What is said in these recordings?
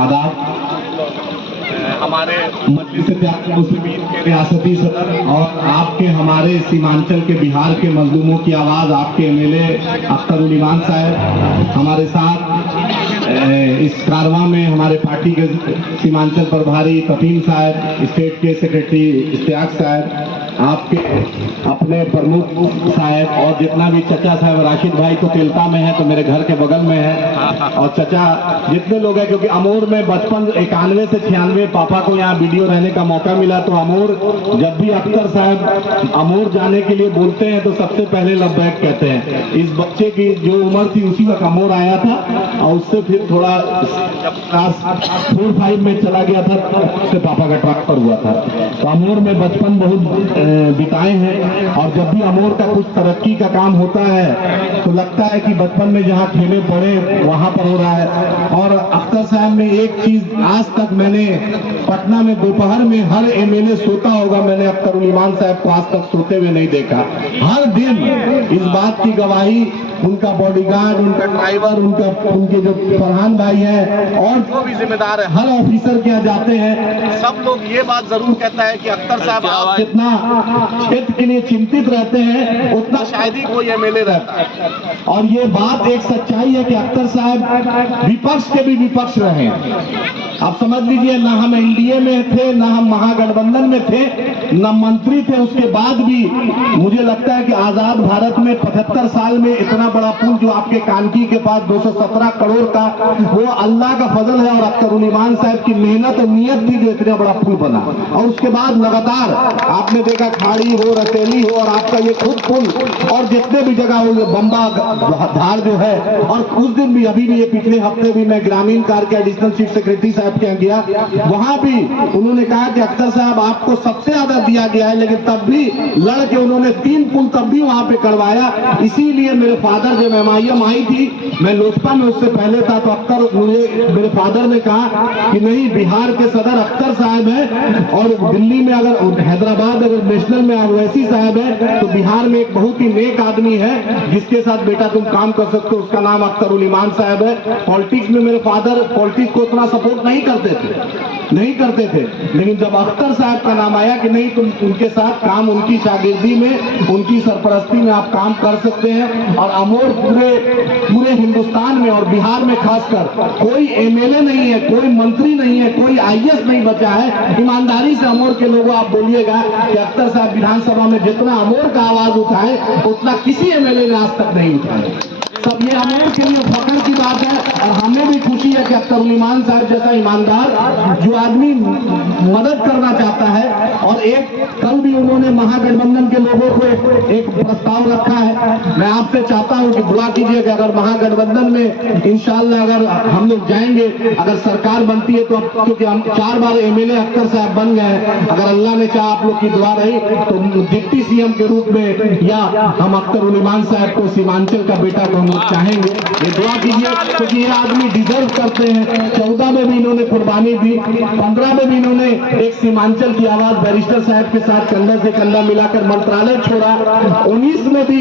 आदाब हमारे मजलिस इत्तेहाद मुस्लिमीन के रियासती सदर और आपके हमारे सीमांचल के बिहार के मजलूमों की आवाज़ आपके एमएलए अख्तर उल ईमान साहब हमारे साथ इस कारवां में हमारे पार्टी के सीमांचल प्रभारी तफीम साहब, स्टेट के सेक्रेटरी इश्तियाक साहब, आपके अपने प्रमुख साहब और जितना भी चचा साहब राशिद भाई तो तिलका में है तो मेरे घर के बगल में है और चचा जितने लोग हैं, क्योंकि अमूर में बचपन 91 से 96 पापा को यहाँ वीडियो रहने का मौका मिला तो अमूर जब भी अख्तर साहब अमूर जाने के लिए बोलते हैं तो सबसे पहले लब्बैक कहते हैं। इस बच्चे की जो उम्र थी उसी वक्त अमूर आया था और उससे फिर थोड़ा क्लास 4-5 में चला गया था उससे पापा का ट्रांसफर हुआ था। तो अमूर में बचपन बहुत बिताए हैं और जब भी अमूर का कुछ तरक्की का काम होता है तो लगता है कि बचपन में जहाँ खेले पड़े वहां पर हो रहा है। और अख्तर साहब ने एक चीज आज तक मैंने पटना में दोपहर में हर एमएलए सोता होगा, मैंने अख्तर उल ईमान साहब को आज तक सोते हुए नहीं देखा। हर दिन इस बात की गवाही उनका बॉडीगार्ड, उनका ड्राइवर, उनके जो फरहान भाई हैं और जो भी जिम्मेदार है, हर ऑफिसर के यहाँ जाते हैं, सब लोग ये बात जरूर कहता है कि अख्तर साहब आप जितना क्षेत्र के लिए चिंतित रहते हैं उतना शायद ही कोई एमएलए रहता है। और ये बात एक सच्चाई है कि अख्तर साहब विपक्ष के भी विपक्ष रहे। आप समझ लीजिए, ना हम एनडीए में थे, ना हम महागठबंधन में थे, न मंत्री थे, उसके बाद भी मुझे लगता है कि आजाद भारत में 75 साल में इतना बड़ा पुल जो आपके कानकी के पास 217 करोड़ का, वो अल्लाह का फजल है और अख्तर उल ईमान साहब की मेहनत और नियत थी जो इतना बड़ा पुल बना। और उसके बाद लगातार आपने देखा खाड़ी हो, रसेली हो और आपका ये खुद पुल और जितने भी जगह हो, बम्बा धार जो है। और उस दिन भी अभी भी ये पिछले हफ्ते भी मैं ग्रामीण कार्य के एडिशनल चीफ सेक्रेटरी साहब के यहाँ गया, वहां भी उन्होंने कहा कि अख्तर साहब आपको सबसे ज्यादा दिया गया है, लेकिन तब भी लड़ के उन्होंने 3 पुल तब भी वहां पे करवाया। इसीलिए मेरे फादर जब एमआईएम आई थी, मैं लोजपा में उससे पहले था, तो अख्तर मुझे मेरे फादर ने कहा कि नहीं, बिहार के सदर अख्तर साहब है और दिल्ली में अगर हैदराबाद अगर नेशनल में ओवैसी साहब है तो बिहार में एक बहुत ही नेक आदमी है जिसके साथ बेटा तुम काम कर सकते हो, उसका नाम अख्तर उल ईमान साहब है। पॉलिटिक्स में मेरे फादर पॉलिटिक्स को उतना सपोर्ट नहीं करते थे, लेकिन जब अख्तर साहब का नाम आया कि नहीं, तुम उनके साथ काम, उनकी शागिर्दी में, उनकी सरपरस्ती में आप काम कर सकते हैं। और अमूर पूरे हिंदुस्तान में और बिहार में खासकर कोई एमएलए नहीं है, कोई मंत्री नहीं है, कोई आईएएस नहीं बचा है। ईमानदारी से अमूर के लोगों आप बोलिएगा कि अख्तर साहब विधानसभा में जितना अमूर का आवाज उठाए उतना किसी एमएलए ने आज तक नहीं उठाया। सब ये अमूर के लिए फख्र की बात है और हमें भी खुशी है कि अख्तर उल ईमान साहब जैसा ईमानदार जो आदमी मदद करना चाहता है। और एक कल भी उन्होंने महागठबंधन के लोगों को एक प्रस्ताव रखा है। मैं आपसे चाहता हूं कि दुआ कीजिए कि अगर महागठबंधन में इंशाअल्लाह अगर हम लोग जाएंगे, अगर सरकार बनती है तो अब क्योंकि हम 4 बार एमएलए अख्तर साहब बन गए, अगर अल्लाह ने चाहा आप लोग की दुआ रही तो डिप्टी सीएम के रूप में या हम अख्तर उल ईमान साहब को सीमांचल का बेटा को चाहेंगे। ये दुआ कीजिए क्योंकि ये आदमी डिजर्व करते हैं। 14 में भी इन्होंने कुर्बानी दी, 15 में भी इन्होंने एक सीमांचल की आवाज बैरिस्टर साहब के साथ कंधा से कंधा मिलाकर मंत्रालय छोड़ा, 19 में भी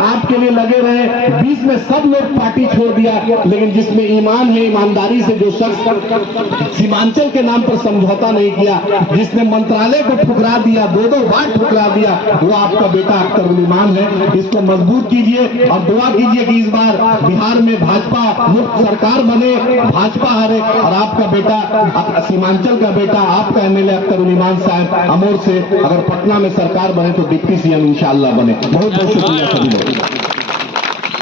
आपके लिए लगे रहे, 20 में सब लोग पार्टी छोड़ दिया, लेकिन जिसमें ईमान है, ईमानदारी से जो शख्स सीमांचल के नाम पर समझौता नहीं किया, जिसने मंत्रालय को ठुकरा दिया, 2-2 बार ठुकरा दिया, वो आपका बेटा अख्तर उल ईमान है। इसको मजबूत कीजिए और दुआ कीजिए कि इस बार बिहार में भाजपा मुक्त सरकार बने, भाजपा हारे और आपका बेटा सीमांचल का बेटा आपका एमएलए अख्तर उल ईमान साहब अमूर से अगर पटना में सरकार बने तो डिप्टी सीएम इंशाअल्लाह बने। बहुत बहुत शुक्रिया सभी लोग।